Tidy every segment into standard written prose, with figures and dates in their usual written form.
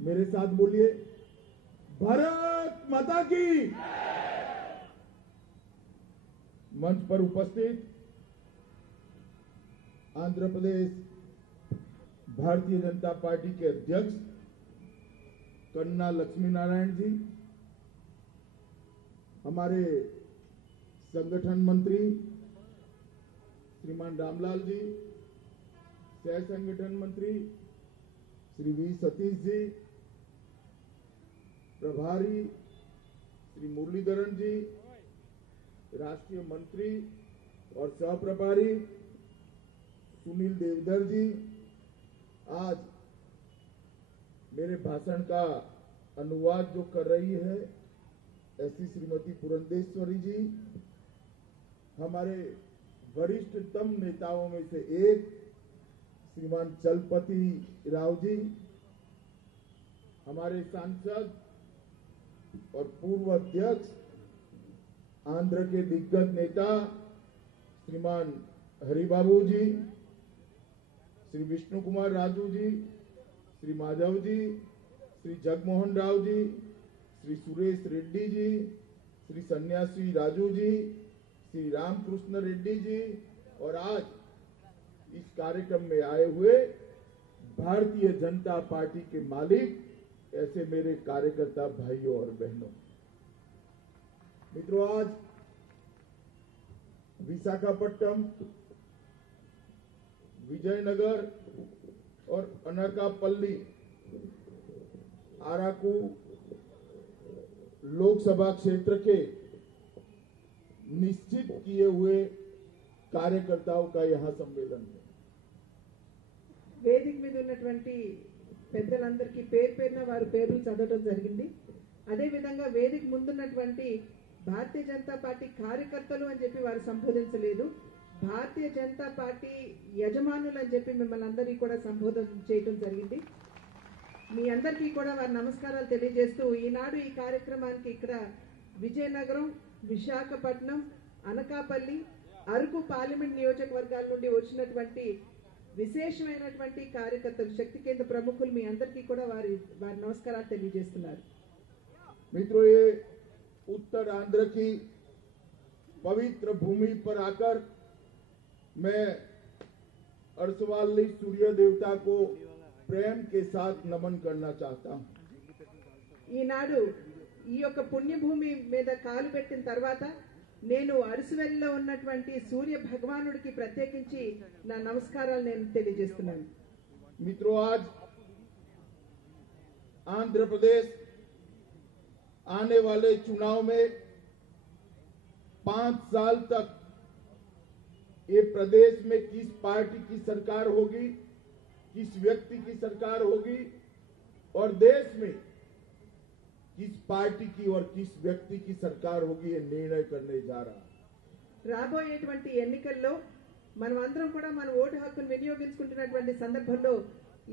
मेरे साथ बोलिए, भारत माता की। मंच पर उपस्थित आंध्र प्रदेश भारतीय जनता पार्टी के अध्यक्ष कन्ना लक्ष्मी नारायण जी, हमारे संगठन मंत्री श्रीमान रामलाल जी, सह संगठन मंत्री श्री वी सतीश जी, प्रभारी श्री मुरलीधरन जी, राष्ट्रीय मंत्री और सह प्रभारी सुनील देवधर जी, आज मेरे भाषण का अनुवाद जो कर रही है ऐसी श्रीमती पुरंदेश्वरी जी, हमारे वरिष्ठतम नेताओं में से एक श्रीमान चलपति राव जी, हमारे सांसद और पूर्व अध्यक्ष आंध्र के दिग्गज नेता श्रीमान हरिबाबू जी, श्री विष्णु कुमार राजू जी, श्री माधव जी, श्री जगमोहन राव जी, श्री सुरेश रेड्डी जी, श्री सन्यासी राजू जी, श्री रामकृष्ण रेड्डी जी और आज इस कार्यक्रम में आए हुए भारतीय जनता पार्टी के मालिक ऐसे मेरे कार्यकर्ता भाइयों और बहनों। मित्रों, आज विशाखापट्टनम, विजयनगर और अनाकापल्ली आराकू लोकसभा क्षेत्र के निश्चित किए हुए कार्यकर्ताओं का यहां सम्मेलन है। వేదిక మీద ఉన్నటువంటి పెద్దలందరికీ పేరున వారి పేర్లు చదవడం జరిగింది. అదే విధంగా వేదిక ముందున్నటువంటి భారతీయ జనతా పార్టీ కార్యకర్తలు అని చెప్పి వారు సంబోధించలేదు, భారతీయ జనతా పార్టీ యజమానులు అని చెప్పి మిమ్మల్ని అందరికీ కూడా సంబోధన చేయడం జరిగింది. మీ అందరికీ కూడా వారి నమస్కారాలు తెలియజేస్తూ ఈనాడు ఈ కార్యక్రమానికి ఇక్కడ విజయనగరం, విశాఖపట్నం, అనకాపల్లి, అరకు పార్లమెంట్ నియోజకవర్గాల నుండి వచ్చినటువంటి విశేషమైనటువంటి కార్యకర్తలు, శక్తి కేంద్ర ప్రముఖులు మీ అందరికీ కూడా వారి నమస్కారాలు తెలియజేస్తున్నారు. मित्रों, ये उत्तर आंध्र की पवित्र भूमि पर आकर मैं अर्सवाली सूर्य देवता को प्रेम के साथ नमन करना चाहता हूं. ఈనాడు ఈ యొక్క పుణ్యభూమి మీద కాలు పెట్టిన తర్వాత నేను అరసవెల్లిలో ఉన్నటువంటి సూర్య భగవానుడికి ప్రత్యేకించి నా నమస్కారాలు నేను తెలియజేస్తున్నాను. मित्रों, आज आंध्र प्रदेश आने वाले चुनाव में 5 साल तक ये प्रदेश में किस पार्टी की सरकार होगी, किस व्यक्ति की सरकार होगी और देश में किस पार्टी की और किस व्यक्ति की सरकार होगी, ये निर्णय करने जा रहा है. రాబోయేటువంటి ఎన్నికల్లో మనం అందరం కూడా మన ఓటు హక్కును వినియోగించుకుంటున్నటువంటి సందర్భంలో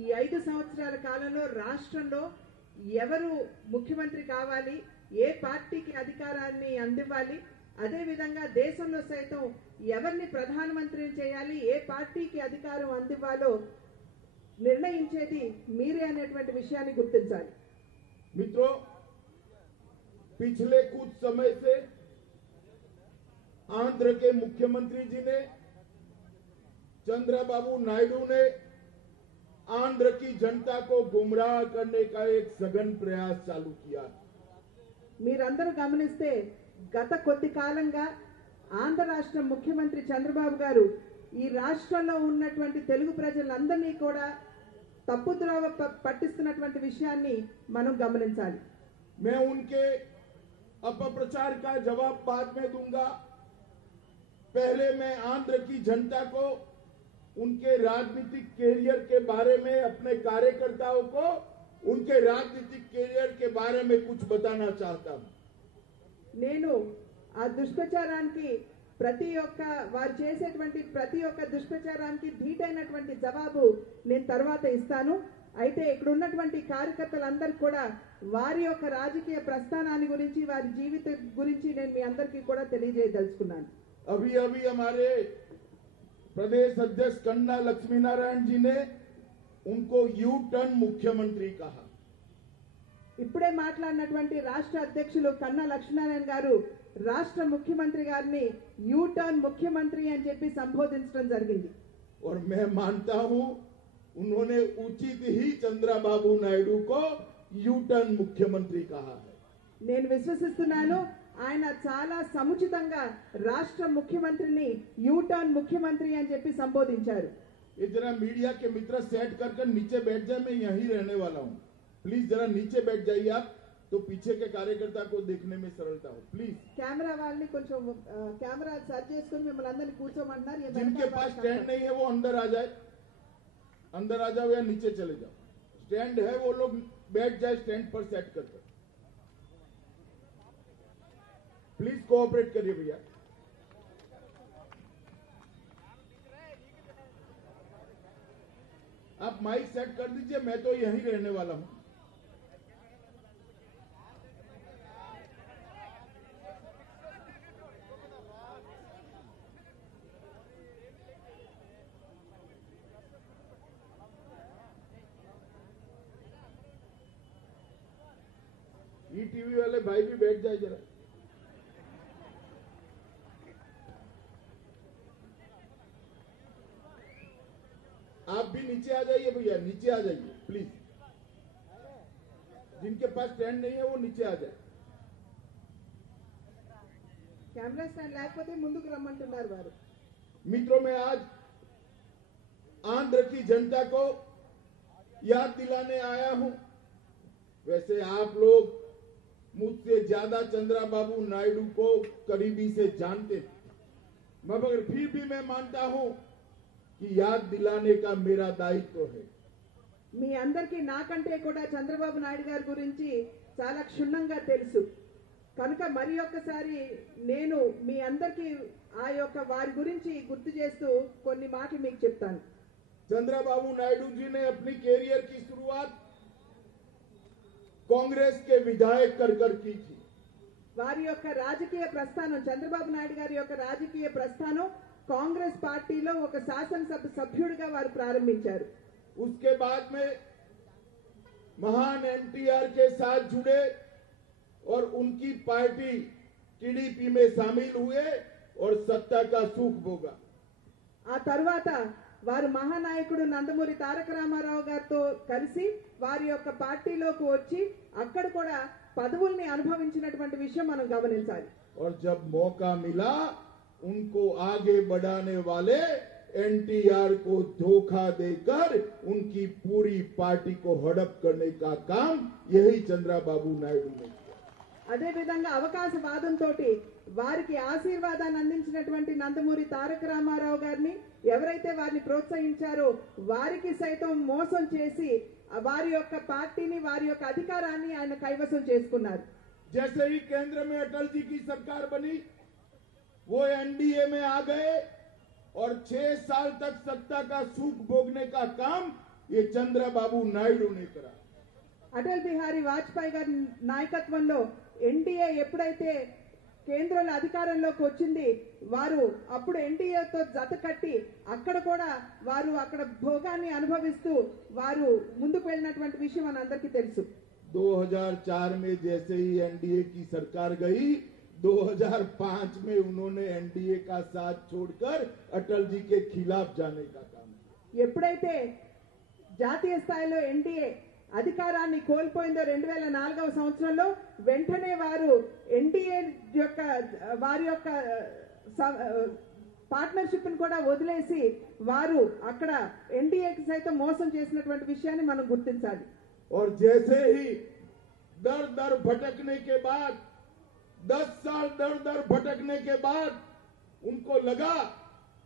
ఈ 5 సంవత్సరాల కాలంలో రాష్ట్రంలో ఎవరు ముఖ్యమంత్రి కావాలి, ఏ పార్టీకి అధికారాన్ని అందివ్వాలి, అదే విధంగా దేశంలో సైతం ఎవరిని ప్రధానమంత్రిని చేయాలి, ఏ పార్టీకి అధికారం అందివ్వాలో నిర్ణయించేది మీరే అనేటువంటి విషయాన్ని గుర్తించాలి. मित्रों, पिछले कुछ समय से आंध्र के मुख्यमंत्री जी ने, चंद्रबाबू नायडू ने आंध्र की जनता को गुमराह करने का एक सघन प्रयास चालू किया. మీరందరూ గమనిస్తే గత కొద్ది కాలంగా ఆంధ్ర రాష్ట్ర ముఖ్యమంత్రి చంద్రబాబు గారు ఈ రాష్ట్రంలో ఉన్నటువంటి తెలుగు ప్రజలందరినీ కూడా తప్పుద్రోవ పట్టిస్తున్నటువంటి విషయాన్ని మనం గమనించాలి. मैं उनके अपप्रचार का जवाब बाद में दूंगा. पहले मैं आंध्र की जनता को उनके राजनीतिक कैरियर के बारे में, अपने कार्यकर्ताओं को उनके राजनीतिक कैरियर के बारे में कुछ बताना चाहता हूं. నేను ఆ దుష్ప్రచారానికి వారు చేసేటువంటి ప్రతి ఒక్క దుష్ప్రచారానికి ధీటైనటువంటి జవాబు నేను తర్వాత ఇస్తాను. అయితే ఇక్కడ ఉన్నటువంటి కార్యకర్తలందరూ కూడా వారి యొక్క రాజకీయ ప్రస్థానాన్ని గురించి, వారి జీవితం గురించి నేను మీ అందరికీ కూడా తెలియజేయదలుచుకున్నాను. अभी अभी हमारे प्रदेश अध्यक्ष कन्ना लक्ष्मी नारायण जी ने उनको यू टर्न मुख्यमंत्री कहा. ఇప్పుడే మాట్లాడినటువంటి రాష్ట్ర అధ్యక్షులు కన్నా లక్ష్మీనారాయణ గారు రాష్ట్ర ముఖ్యమంత్రి గారిని యూ టర్న్ ముఖ్యమంత్రి అని చెప్పి సంబోధించడం జరిగింది. और मैं मानता हूं उन्होंने उचित ही चंद्रबाबू नायडू को यू टर्न मुख्यमंत्री कहा है. నేను విశ్వసిస్తున్నాను ఆయన చాలా సముచితంగా రాష్ట్ర ముఖ్యమంత్రిని యూ టర్న్ ముఖ్యమంత్రి అని చెప్పి సంబోధించారు. ये जरा मीडिया के मित्र सेट कर नीचे बैठ जाए, मैं यहीं रहने वाला हूं. प्लीज जरा नीचे बैठ जाइए आप, तो पीछे के कार्यकर्ता को देखने में सरलता हो. प्लीज కెమెరా వాళ్ళని కొంచెం కెమెరా సెట్ చేసుకొని మిమ్మల్ని అందరినీ కూర్చోమంటున్నారు. जिनके पास स्टैंड नहीं है वो अंदर आ जाए, अंदर आ जाओ या नीचे चले जाओ. स्टैंड है वो लोग बैठ जाए स्टैंड पर सेट कर. प्लीज कोऑपरेट करिए भैया. आप माइक सेट कर दीजिए, मैं तो यहीं रहने वाला हूं. टीवी वाले भाई भी बैठ जाए जरा. आप भी नीचे आ जाइए भैया, नीचे आ जाइए प्लीज. जिनके पास स्टैंड नहीं है वो नीचे आ जाए. కెమెరా స్టాండ్ లేకపోతే ముందుకు రమ్మంటున్నారు వారు. मित्रों, मैं आज आंध्र की जनता को याद दिलाने आया हूं. वैसे आप लोग मुझसे ज्यादा चंद्रबाबू नायडू को करीबी से जानते थे, मगर फिर भी मैं मानता हूं कि याद दिलाने का मेरा दायित्व है. మీ అందరికీ నాకంటే కూడా చంద్రబాబు నాయుడు గారి గురించి చాలా క్షుణ్ణంగా తెలుసు కనుక మరి ఒక్కసారి నేను మీ అందరికీ ఆ యొక్క వారి గురించి గుర్తు చేస్తూ కొన్ని మాటలు మీకు చెప్తాను. चंद्रबाबू नायडू जी ने अपनी कैरियर की शुरुआत कांग्रेस के विधायक कर की थी. వారి యొక్క రాజకీయ ప్రస్థానం, చంద్రబాబు నాయుడు గారి యొక్క రాజకీయ ప్రస్థానం కాంగ్రెస్ పార్టీలో ఒక శాసనసభ సభ్యుడిగా వారు ప్రారంభించారు. उसके बाद में महान एनटीआर के साथ जुड़े और उनकी पार्टी टीडीपी में शामिल हुए और सत्ता का सुख भोगा. ఆ తర్వాత వారు మహానాయకుడు నందమూరి తారక రామారావు గారితో కలిసి వారి యొక్క పార్టీలోకి వచ్చి అక్కడ కూడా పదవుల్ని అనుభవించినటువంటి విషయం మనం గమనించాలి. और जब मौका मिला उनको आगे बढ़ाने वाले एनटीआर को धोखा देकर उनकी पूरी पार्टी को हड़प करने का काम यही चंद्रबाबू नायडू ने किया. అదే విధంగా అవకాశవాదంతో వారికి ఆశీర్వాదాన్ని అందించినటువంటి నందమూరి తారక రామారావు గారిని ఎవరైతే వారిని ప్రోత్సహించారో వారికి సైతం మోసం చేసి వారి యొక్క పార్టీని వారి యొక్క అధికారాన్ని ఆయన కైవసం చేసుకున్నారు. जैसे ही केंद्र में अटल जी की सरकार बनी वो एनडीए में आ गए और 6 साल तक सत्ता का सुख भोगने का काम ये चंद्रबाबू नायडू ने करा. అటల్ బిహారీ వాజ్పేయి గారి నాయకత్వంలో ఎన్డీఏ ఎప్పుడైతే కేంద్రంలో అధికారంలోకి వచ్చింది వారు అప్పుడు ఎన్డీఏతో జత కట్టి అక్కడ కూడా వారు అక్కడ భోగాన్ని అనుభవిస్తూ వారు ముందుకు వెళ్ళినటువంటి విషయం మనందరికీ తెలుసు. 2004 में जैसे ही एनडीए की सरकार गई 2005 में उन्होंने एनडीए का साथ छोड़कर अटल जी के खिलाफ जाने का काम किया. ఎప్పుడైతే జాతీయ స్థాయిలో ఎన్డీఏ అధికారాన్ని కోల్పోయిందో 2004వ సంవత్సరంలో వెంటనే వారు ఎన్డీఏ యొక్క వారి యొక్క పార్ట్నర్షిప్ ని కూడా వదిలేసి వారు అక్కడ ఎన్డీఏకి సైతం మోసం చేసినటువంటి విషయాన్ని మనం గుర్తించాలి. और जैसे ही दर दर भटकने के बाद 10 साल दर भटकने के बाद उनको लगा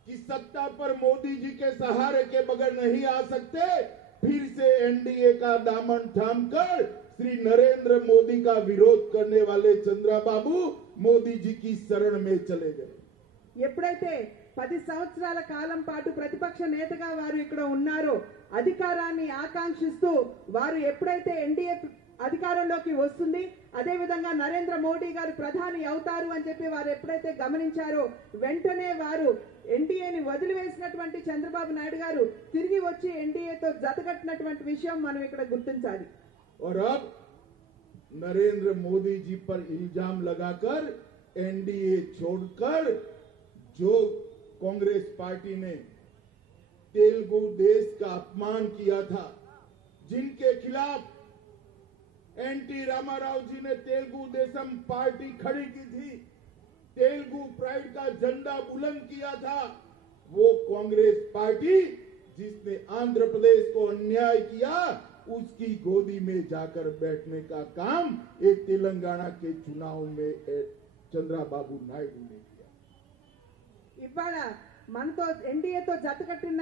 कि सत्ता पर मोदी जी के सहारे के बगैर नहीं आ सकते, फिर से एनडीए का दामन थामकर श्री नरेंद्र मोदी का विरोध करने वाले चंद्रबाबू मोदी जी की शरण में चले गए. ఎప్పుడైతే 10 సంవత్సరాల కాలం పాటు ప్రతిపక్ష నేతగా వారు ఇక్కడ ఉన్నారో అధికారాన్ని ఆకాంక్షిస్తూ వారు ఎప్పుడైతే ఎన్డీఏ అధికారంలోకి వస్తుంది అదే విధంగా నరేంద్ర మోడీ గారు ప్రధాని అవుతారు అని చెప్పి వారు ఎప్పుడైతే గమనించారో వెంటనే వారు ఎన్డీఏని వదిలివేసినటువంటి చంద్రబాబు నాయుడు గారు తిరిగి వచ్చి ఎన్డీఏతో జతకట్టినటువంటి విషయం మనం ఇక్కడ గుర్తించాలి. और अब नरेंद्र मोदी जी पर इल्जाम लगाकर एनडीए छोड़कर जो कांग्रेस पार्टी ने तेलुगु देश का अपमान किया था, जिनके खिलाफ एनटी रामाराव जी ने तेलुगु देशम पार्टी खड़ी की थी, तेलुगु प्राइड का झंडा बुलंद किया था, वो कांग्रेस पार्टी जिसने आंध्र प्रदेश को अन्याय किया, उसकी गोदी में जाकर बैठने का काम एक तेलंगाना के चुनाव में चंद्रबाबू नायडू ने किया। ఇవాళ మనతో ఎన్డీఏతో జతకట్టిన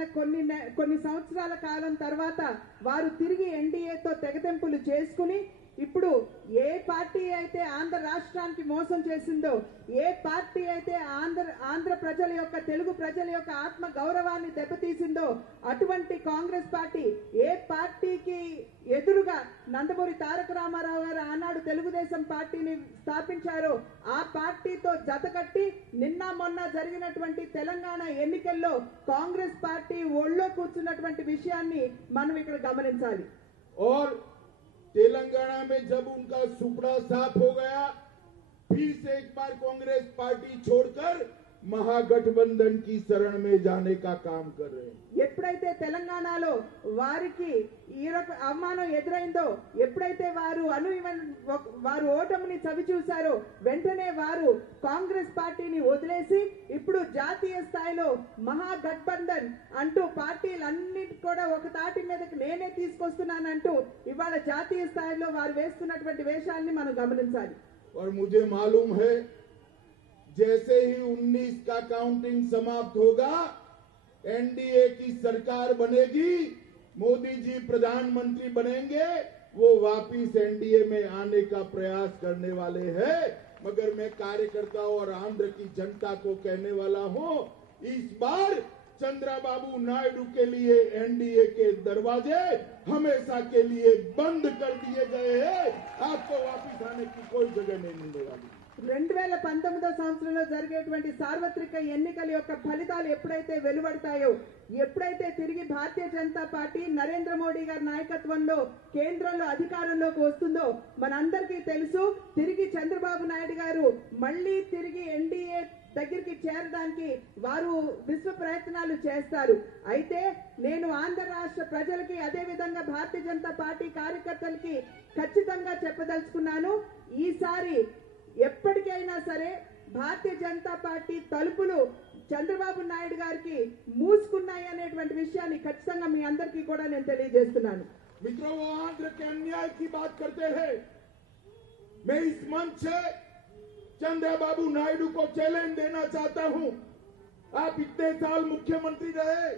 కొన్ని సంవత్సరాల కాలం తర్వాత వారు తిరిగి ఎన్డీఏతో తెగతెంపులు చేసుకుని ఇప్పుడు ఏ పార్టీ అయితే ఆంధ్ర రాష్ట్రానికి మోసం చేసిందో, ఏ పార్టీ అయితే ఆంధ్ర ప్రజల యొక్క, తెలుగు ప్రజల యొక్క ఆత్మ గౌరవాన్ని దెబ్బతీసిందో, అటువంటి కాంగ్రెస్ పార్టీ ఏ పార్టీకి ఎదురుగా నందమూరి తారక రామారావు గారు ఆనాడు తెలుగుదేశం పార్టీని స్థాపించారో ఆ పార్టీతో జతకట్టి నిన్న మొన్న జరిగినటువంటి తెలంగాణ ఎన్నికల్లో కాంగ్రెస్ పార్టీ ఒళ్ళో కూర్చున్నటువంటి విషయాన్ని మనం ఇక్కడ గమనించాలి। और तेलंगाना में जब उनका सुपड़ा साफ हो गया, फिर से एक बार कांग्रेस पार्टी छोड़कर महागठबंधन की शरण में जाने का काम कर रहे हैं। ఎప్పుడైతే తెలంగాణలో వారికి ఈ అవమానం ఎదురైందో, ఎప్పుడైతే వారు ఓటమిని చవి చూశారో వెంటనే వారు కాంగ్రెస్ పార్టీని వదిలేసి ఇప్పుడు జాతీయ స్థాయిలో మహాగఠబంధన్ అంటూ పార్టీలన్నిటి కూడా ఒక తాటి మీదకి నేనే తీసుకొస్తున్నానంటూ ఇవాళ జాతీయ స్థాయిలో వారు వేస్తున్నటువంటి వేషాన్ని మనం గమనించాలి। और मुझे मालूम है जैसे ही 19 का काउंटिंग समाप्त होगा, एनडीए की सरकार बनेगी, मोदी जी प्रधानमंत्री बनेंगे, वो वापिस एनडीए में आने का प्रयास करने वाले हैं। मगर मैं कार्यकर्ताओं और आंध्र की जनता को कहने वाला हूं, इस बार चंद्रबाबू नायडू के लिए एनडीए के दरवाजे हमेशा के लिए बंद कर दिए गए हैं। आपको वापिस आने की कोई जगह नहीं मिलने वाली। 2019 సంవత్సరంలో జరిగేటువంటి సార్వత్రిక ఎన్నికల యొక్క ఫలితాలు ఎప్పుడైతే వెలువడతాయో, ఎప్పుడైతే తిరిగి భారతీయ జనతా పార్టీ నరేంద్ర మోడీ గారి నాయకత్వంలో కేంద్రంలో అధికారంలోకి వస్తుందో మనందరికీ తెలుసు, తిరిగి చంద్రబాబు నాయుడు గారు మళ్ళీ తిరిగి ఎన్డీఏ దగ్గరికి చేరడానికి వారు విశ్వ ప్రయత్నాలు చేస్తారు। అయితే నేను ఆంధ్ర రాష్ట్ర ప్రజలకి, అదే విధంగా భారతీయ జనతా పార్టీ కార్యకర్తలకి ఖచ్చితంగా చెప్పదలుచుకున్నాను, ఈసారి ఎప్పటికైనా సరే భారతీయ జనతా పార్టీ తలుపులు చంద్రబాబు నాయుడు గారికి మూసుకున్నాయి అనేటువంటి విషయాన్ని ఖచ్చితంగా మీ అందరికీ కూడా నేను తెలియజేస్తున్నాను। मित्रों, वो आंध्र के अन्याय की बात करते हैं। मैं इस मंच से चंद्रबाबू नायडू को चैलेंज देना चाहता हूं। आप इतने साल मुख्यमंत्री रहे,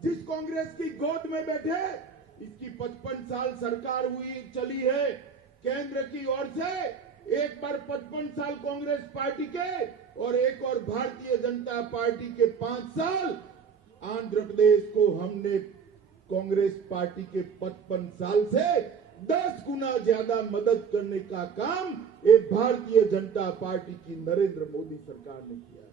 जिस कांग्रेस की गोद में बैठे, इसकी 55 साल सरकार चली है केंद्र की ओर से। एक बार 55 साल कांग्रेस पार्टी के और एक और भारतीय जनता पार्टी के 5 साल, आंध्र प्रदेश को हमने कांग्रेस पार्टी के 55 साल से 10 गुना ज्यादा मदद करने का काम एक भारतीय जनता पार्टी की नरेंद्र मोदी सरकार ने किया।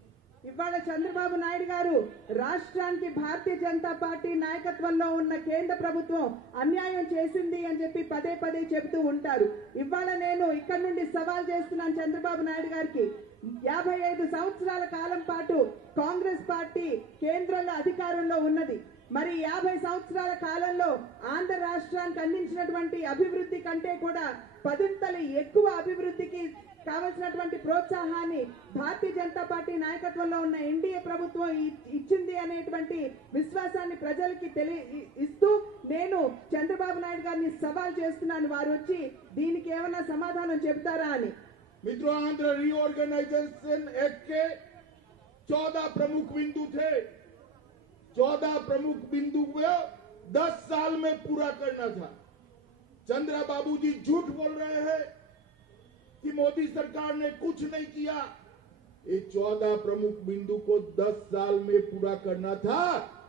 ఇవాళ చంద్రబాబు నాయుడు గారు రాష్ట్రానికి భారతీయ జనతా పార్టీ నాయకత్వంలో ఉన్న కేంద్ర ప్రభుత్వం అన్యాయం చేసింది అని చెప్పి పదే పదే చెబుతూ ఉంటారు। ఇవాళ నేను ఇక్కడ నుండి సవాల్ చేస్తున్నాను చంద్రబాబు నాయుడు గారికి, 55 సంవత్సరాల కాలం పాటు కాంగ్రెస్ పార్టీ కేంద్రంలో అధికారంలో ఉన్నది, మరి 50 సంవత్సరాల కాలంలో ఆంధ్ర రాష్ట్రానికి అందించినటువంటి అభివృద్ధి కంటే కూడా 10 ఎక్కువ అభివృద్ధికి కావాల్సినటువంటి ప్రోత్సాహాన్ని భారతీయ జనతా పార్టీ నాయకత్వంలో ఉన్న ఎన్డీఏ ప్రభుత్వం ఇచ్చింది అనేటువంటి విశ్వాసాన్ని ప్రజలకి ఇస్తూ నేను చంద్రబాబు నాయుడు గారిని సవాల్ చేస్తున్నాను, వారు వచ్చి దీనికి ఏమైనా సమాధానం చెబుతారా అని। मित्रों, आंध्र रीऑर्गेनाइजेशन एक्ट के 14 प्रमुख बिंदु थे। 14 प्रमुख बिंदु को 10 साल में पूरा करना था। चंद्रबाबू जी झूठ बोल रहे हैं कि मोदी सरकार ने कुछ नहीं किया। ये 14 प्रमुख बिंदु को 10 साल में पूरा करना था।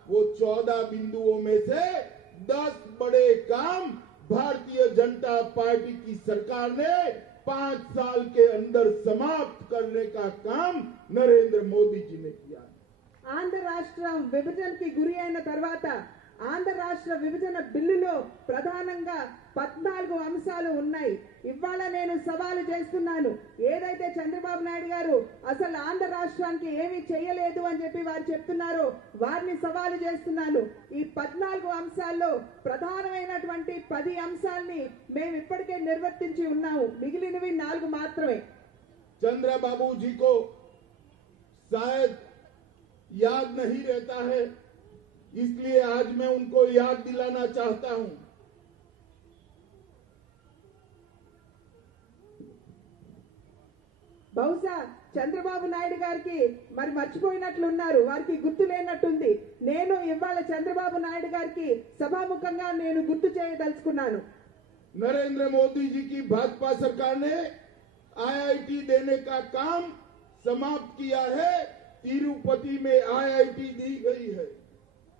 वो 14 बिंदुओं में से 10 बड़े काम भारतीय जनता पार्टी की सरकार ने 5 साल के अंदर समाप्त करने का काम नरेंद्र मोदी जी ने किया। ఆంధ్ర రాష్ట్రం విభజనకి గురి అయిన తర్వాత ఆంధ్ర రాష్ట్ర విభజన బిల్లులో ప్రధానంగా 14 అంశాలు ఉన్నాయి. ఇవాళ నేను సవాలు చేస్తున్నాను, ఏదైతే చంద్రబాబు నాయుడు గారు అసలు ఆంధ్ర రాష్ట్రానికి ఏమీ చేయలేదు అని చెప్పి వారు చెప్తున్నారో వారిని సవాలు చేస్తున్నాను. ఈ 14 అంశాల్లో ప్రధానమైనటువంటి 10 అంశాలని మేము ఇప్పటికే నిర్వర్తించి ఉన్నాము, మిగిలినవి 4 మాత్రమే. चंद्रबाबू जी को शायद याद नहीं रहता है, इसलिए आज मैं उनको याद दिलाना चाहता हूं. బహుశా చంద్రబాబు నాయుడు గారికి మరి మర్చిపోయినట్లున్నారు, వారికి గుర్తు లేనట్టుంది. నేను ఇవాళ చంద్రబాబు నాయుడు గారికి సభాముఖంగా నేను గుర్తు చేయదలుచుకున్నాను. नरेंद्र मोदी जी की भाजपा सरकार ने आईआईटी देने का काम समाप्त किया है. तिरुपति में आईआईटी दी गई है.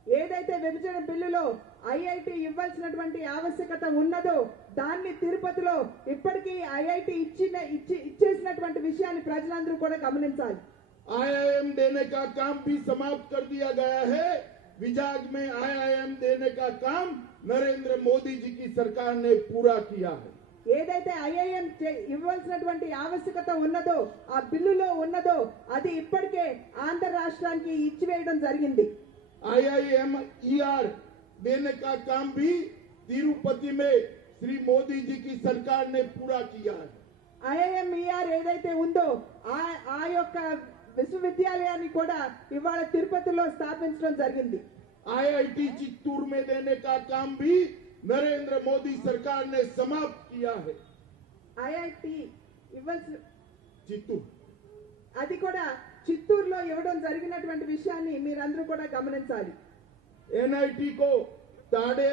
ఏదైతే విభజన బిల్లులో ఐఐటి ఇవ్వాల్సినటువంటి ఆవశ్యకత ఉన్నదో దాన్ని తిరుపతిలో ఇప్పటికీ ఐఐటి ఇచ్చేసినటువంటి విషయాన్ని ప్రజలందరూ కూడా గమనించాలి. आईआईएम देने का काम भी समाप्त कर दिया गया है. विजाग में आईआईएम देने का काम नरेंद्र मोदी जी की सरकार ने पूरा किया है. ఏదైతే ఐఐఎం ఇవ్వాల్సినటువంటి ఆవశ్యకత ఉన్నదో ఆ బిల్లులో ఉన్నదో అది ఇప్పటికే ఆంధ్ర రాష్ట్రానికి ఇచ్చివేయడం జరిగింది. आईआईएमईआर देने का काम भी तिरुपति में श्री मोदी जी की सरकार ने पूरा किया है. ఐఐఎంఈఆర్ ఏదైతే ఉందో ఆ యొక్క విశ్వవిద్యాలయాన్ని కూడా ఇవాళ తిరుపతిలో స్థాపించడం జరిగింది. आईआईटी चित्तूर में देने का काम भी नरेंद्र मोदी सरकार ने समाप्त किया है. ఐఐటి ఇవ్వాల్సిన चित्तूर అది కూడా చిత్తూరులో ఇవ్వడం జరిగినటువంటి విషయాన్ని మీరందరూ కూడా గమనించాలి. एनआईटी को ताड़े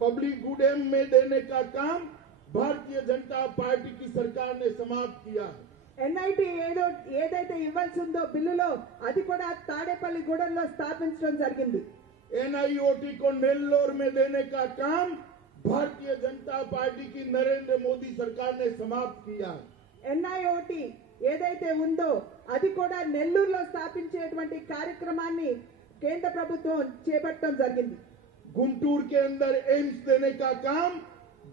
पब्लिक गुडेम में देने का काम भारतीय जनता पार्टी की सरकार ने समाप्त किया है. ఎన్ఐటి ఏదైతే ఇవ్వాల్సి ఉందో బిల్లులో అది కూడా తాడేపల్లి గూడెంలో స్థాపించడం జరిగింది. एनआईओटी को नेल्लोर में देने का काम भारतीय जनता पार्टी की नरेंद्र मोदी सरकार ने समाप्त किया है. ఎన్ఐఓటి ఏదైతే ఉందో అది కూడా నెల్లూరులో స్థాపించేటువంటి కార్యక్రమాన్ని కేంద్ర ప్రభుత్వం చేపట్టడం జరిగింది. गुंटूर के अंदर एम्स देने का काम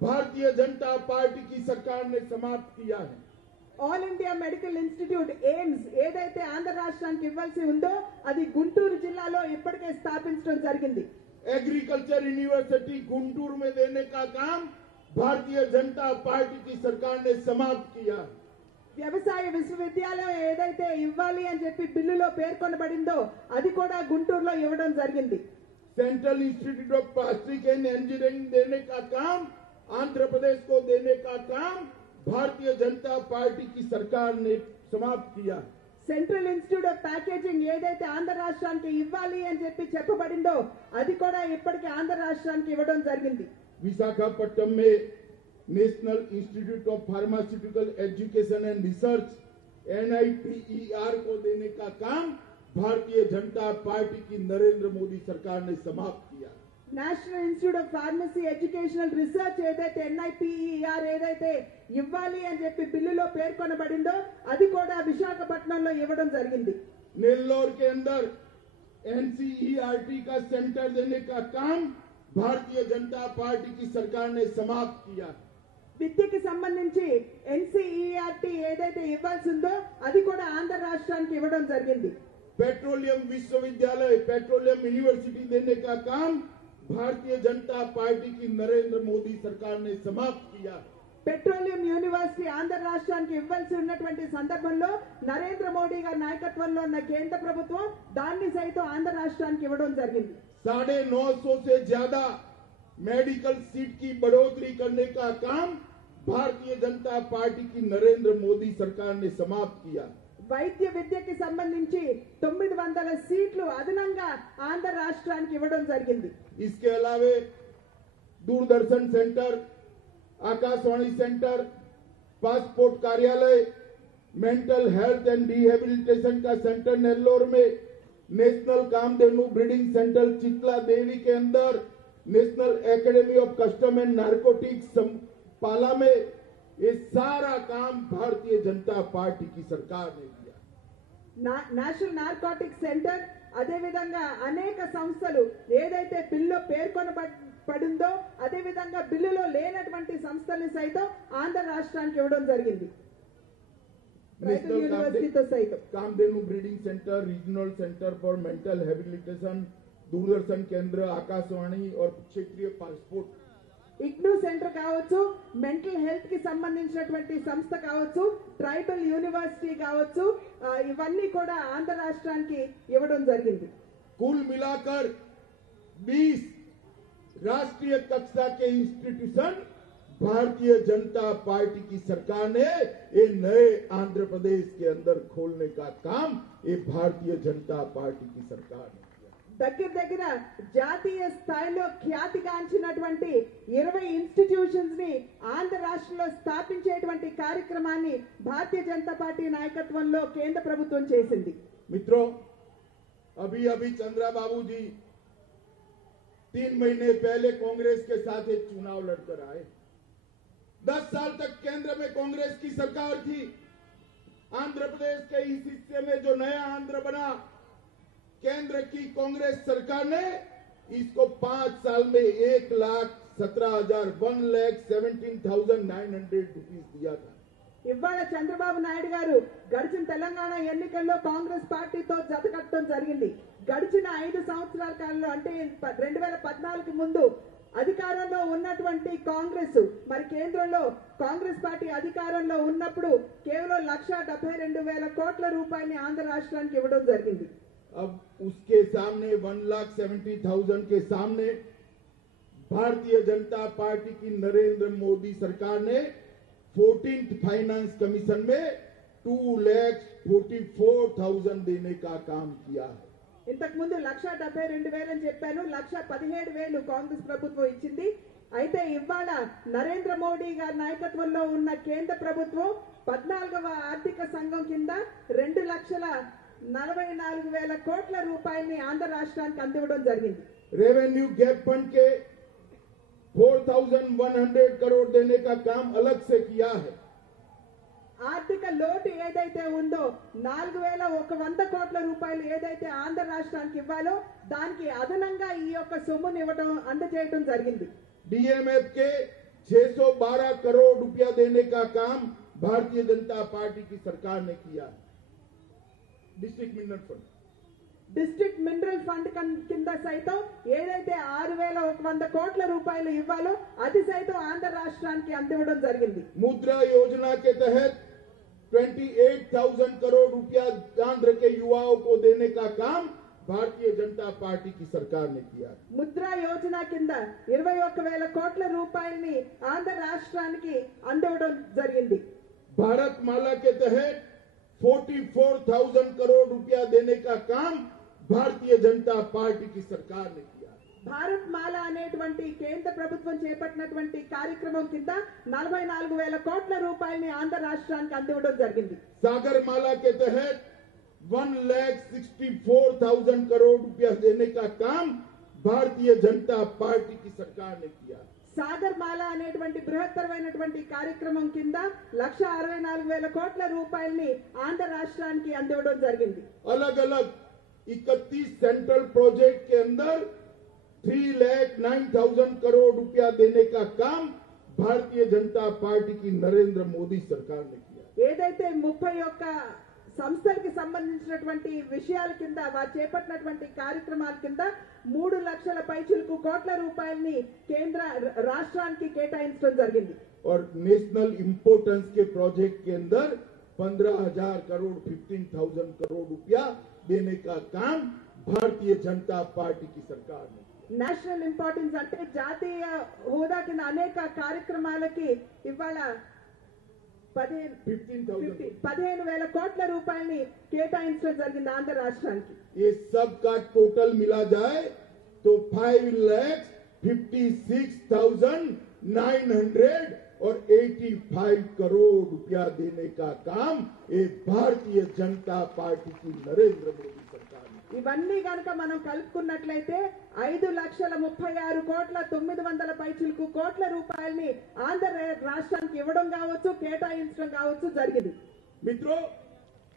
भारतीय जनता पार्टी की सरकार ने समाप्त किया है. All India medical institute AIIMS ఏదైతే ఆంధ్ర రాష్ట్రానికి ఇవ్వాల్సి ఉందో అది గుంటూరు జిల్లాలో ఇప్పటికే స్థాపించడం జరిగింది. एग्रीकल्चर यूनिवर्सिटी गुंटूर में देने का काम भारतीय जनता पार्टी की सरकार ने समाप्त किया. వ్యవసాయ విశ్వవిద్యాలయం ఏదైతే ఇవ్వాలి అని చెప్పి బిల్లులో పేర్కొనబడిందో అది కూడా గుంటూరులో ఇవ్వడం జరిగింది. Central institute of plastic and engineering देने का काम आंध्र प्रदेश को देने का काम भारतीय जनता पार्टी की सरकार ने समाप्त किया. సెంట్రల్ ఇన్స్టిట్యూట్ ఆఫ్ ప్యాకేజింగ్ ఏదైతే ఆంధ్ర రాష్ట్రానికి ఇవ్వాలి అని చెప్పి చెప్పబడిందో అది కూడా ఇప్పటికే ఆంధ్ర రాష్ట్రానికి ఇవ్వడం జరిగింది. विशाखापट्टनम में national institute of pharmaceutical education and research NIPER को देने का काम भारतीय जनता पार्टी की नरेंद्र मोदी सरकार ने समाप्त किया. National institute of pharmacy educational research ఏదైతే ఎన్ఐపిఈఆర్ ఏదైతే ఇవ్వాలి అని చెప్పి బిల్లులో పేర్కొనబడిందో అది కూడా విశాఖపట్నంలో ఇవ్వడం జరిగింది. नेल्लोर के अंदर एनसीईआरटी का सेंटर देने का काम भारतीय जनता पार्टी की सरकार ने समाप्त किया. విద్యకి సంబంధించి ఎన్సీఈఆర్టీ ఏదైతే ఇవ్వాల్సి ఉందో అది కూడా ఆంధ్ర రాష్ట్రానికి ఇవ్వడం జరిగింది. पेट्रोलियम विश्वविद्यालय पेट्रोलियम यूनिवर्सिटी देने का काम भारतीय जनता पार्टी की नरेंद्र मोदी सरकार ने समाप्त किया. పెట్రోలియం యూనివర్సిటీ ఆంధ్ర రాష్ట్రానికి ఇవ్వాల్సి ఉన్నటువంటి సందర్భంలో నరేంద్ర మోడీ గారి నాయకత్వంలో ఉన్న కేంద్ర ప్రభుత్వం దాన్ని సైతం ఆంధ్ర రాష్ట్రానికి ఇవ్వడం జరిగింది. 950 से ज्यादा मेडिकल सीट की बढ़ोतरी करने का काम भारतीय जनता पार्टी की नरेंद्र मोदी सरकार ने समाप्त किया. వైద్య విద్యకి సంబంధించి 900 సీట్లు అదనంగా ఆంధ్ర రాష్ట్రానికి ఇవ్వడం జరిగింది. इसके अलावे Doordarshan centre Akashvani centre passport कार्यालय मेंटल हेल्थ एंड रिहेबिलिटेशन का सेंटर नेल्लोर में नेशनल कामधेनु ब्रीडिंग सेंटर चितला देवी के अंदर national academy of custom and narcotics पाला में ये सारा काम भारतीय जनता पार्टी की सरकार ने किया. నేషనల్ నార్కోటిక్స్ సెంటర్ అదే విధంగా అనేక సంస్థలు ఏదైతే బిల్లులో పేర్కొనబడిందో అదే విధంగా బిల్లులో లేనటువంటి సంస్థల్ని సైతం ఆంధ్ర రాష్ట్రానికి ఇవ్వడం జరిగింది. ట్రైబల్ యూనివర్సిటీతో సైతం Kamdhenu breeding centre, regional centre for mental habilitation, Doordarshan Kendra, Akashvani और क्षेत्रीय पासपोर्ट ఇగ్నూ సెంటర్ కావచ్చు, మెంటల్ హెల్త్ కి సంబంధించినటువంటి సంస్థ కావచ్చు, ట్రైబల్ యూనివర్సిటీ కావచ్చు, ఇవన్నీ కూడా ఆంధ్ర రాష్ట్రానికి ఇవ్వడం జరిగింది. कुल मिलाकर 20 राष्ट्रीय कक्षा के इंस्टीट्यूशन भारतीय जनता पार्टी की सरकार ने ये नए आंध्र प्रदेश के अंदर खोलने का काम ये भारतीय जनता पार्टी की सरकार ने किया. దగ్గర జాతీయ స్థాయిలో ఖ్యాతిగాంచినటువంటి 20 ఇన్స్టిట్యూషన్స్ ని ఆంధ్ర రాష్ట్రంలో స్థాపించేటువంటి కార్యక్రమాన్ని భారతీయ జనతా పార్టీ నాయకత్వంలో కేంద్ర ప్రభుత్వం చేసింది. मित्रों, अभी चंद्रा बाबू जी 3 महीने पहले कांग्रेस के साथ एक चुनाव लड़कर आए. 10 साल तक केंद्र में कांग्रेस की सरकार थी. आंध्र प्रदेश के इस हिस्से में जो नया आंध्र बना, केंद्र की कांग्रेस सरकार ने इसको 5 साल में 1,17,900 रुपीज दिया था. ఇవాళ చంద్రబాబు నాయుడు గారు గడిచిన తెలంగాణ ఎన్నికల్లో కాంగ్రెస్ పార్టీతో జతకట్టడం జరిగింది. గడిచిన 5 సంవత్సరాల కాలంలో అంటే 2014 ముందు అధికారంలో ఉన్నటువంటి కాంగ్రెస్ మరి కేంద్రంలో కాంగ్రెస్ పార్టీ అధికారంలో ఉన్నప్పుడు కేవలం 1,72,000 కోట్ల రూపాయలని ఆంధ్ర రాష్ట్రానికి ఇవ్వడం జరిగింది. अब उसके सामने 1,70,000 के सामने भारतीय जनता पार्टी की नरेंद्र मोदी सरकार ने 14th फाइनेंस कमीशन में 2,44,000 देने का काम किया है. ఇంతకు ముందు 1,72,000 అని చెప్పాను, 1,17,000 కాంగ్రెస్ ప్రభుత్వం ఇచ్చింది. అయితే ఇవాళ నరేంద్ర మోడీ గారి నాయకత్వంలో ఉన్న కేంద్ర ప్రభుత్వం 14వ ఆర్థిక సంఘం కింద 2,44,000 కోట్ల రూపాయలని ఆంధ్ర రాష్ట్రానికి అందివ్వడం జరిగింది. रेवेन्यू गैप फंड के 4,100 करोड़ देने का काम अलग से किया है. ఆర్థిక లోటు ఏదైతే ఉందో 4,100 కోట్ల రూపాయలు ఏదైతే ఆంధ్ర రాష్ట్రానికి ఇవ్వాలో దానికి అదనంగా ఈ యొక్క సొమ్మును ఇవ్వడం అందజేయడం జరిగింది. डीएमएफ के 612 करोड़ रुपया देने का काम भारतीय जनता पार्टी की सरकार ने किया. District mineral fund district mineral fund కింద సైతం ఏదైతే 6,100 కోట్ల రూపాయలు ఇవ్వాలో అది సైతం ఆంధ్ర రాష్ట్రానికి అందివ్వడం జరిగింది. मुद्रा योजना के तहत 28,000 करोड़ रुपया आंध्र के युवाओं को देने का काम भारतीय जनता पार्टी की सरकार ने किया. ముద్రా యోజన కింద 21,000 కోట్ల రూపాయలని ఆంధ్ర రాష్ట్రానికి అందివ్వడం జరిగింది. भारत माला के तहत 44,000 करोड़ रुपया देने का काम भारतीय जनता पार्टी की सरकार ने किया. భారత్ మాల అనేటువంటి కేంద్ర ప్రభుత్వం చేపట్టినటువంటి కార్యక్రమం కింద 44,000 కోట్ల రూపాయలని ఆంధ్ర రాష్ట్రానికి అందివ్వడం జరిగింది. सागर माला के तहत 1,64,000 करोड़ रुपया देने का काम भारतीय जनता पार्टी की सरकार ने किया. సాగర్ మాల అనేటువంటి బృహత్తరమైనటువంటి కార్యక్రమం కింద 1,64,000 కోట్ల రూపాయలని ఆంధ్ర రాష్ట్రానికి అందివ్వడం జరిగింది. अलग अलग 31 सेंट्रल प्रोजेक्ट के अंदर 3,09,000 करोड़ रुपया देने का काम भारतीय जनता पार्टी की नरेंद्र मोदी सरकार ने किया. ఏదైతే 31 సంస్థలకి సంబంధించినటువంటి విషయాల కింద వారు చేపట్టినటువంటి కార్యక్రమాల కింద 3 లక్షల పైచిలకు కోట్ల రూపాయలని కేంద్ర రాష్ట్రానికి కేటాయించడం జరిగింది. और नेशनल इंपोर्टेंस के प्रोजेक्ट के अंदर 15,000 करोड़ 15,000 करोड़ रुपया देने का काम भारतीय जनता पार्टी की सरकार ने. నేషనల్ ఇంపార్టెన్స్ అంటే జాతీయ హోదా కింద అనేక కార్యక్రమాలకి ఇవాళ 15,000 కోట్ల రూపాయలని కేటాయించడం జరిగింది ఆంధ్ర రాష్ట్రానికి. ये सब का टोटल मिला जाए तो 5,56,985 करोड़ रुपया देने का काम ये भारतीय जनता पार्टी की नरेंद्र मोदी सरकार ने. ఇవన్నీ కనుక మనం కలుపుకున్నట్లయితే 5,36,900 పైచిలకు కోట్ల రూపాయలని ఆంధ్ర రాష్ట్రానికి ఇవ్వడం కావచ్చు కేటాయించడం కావచ్చు జరిగింది. मित्रों,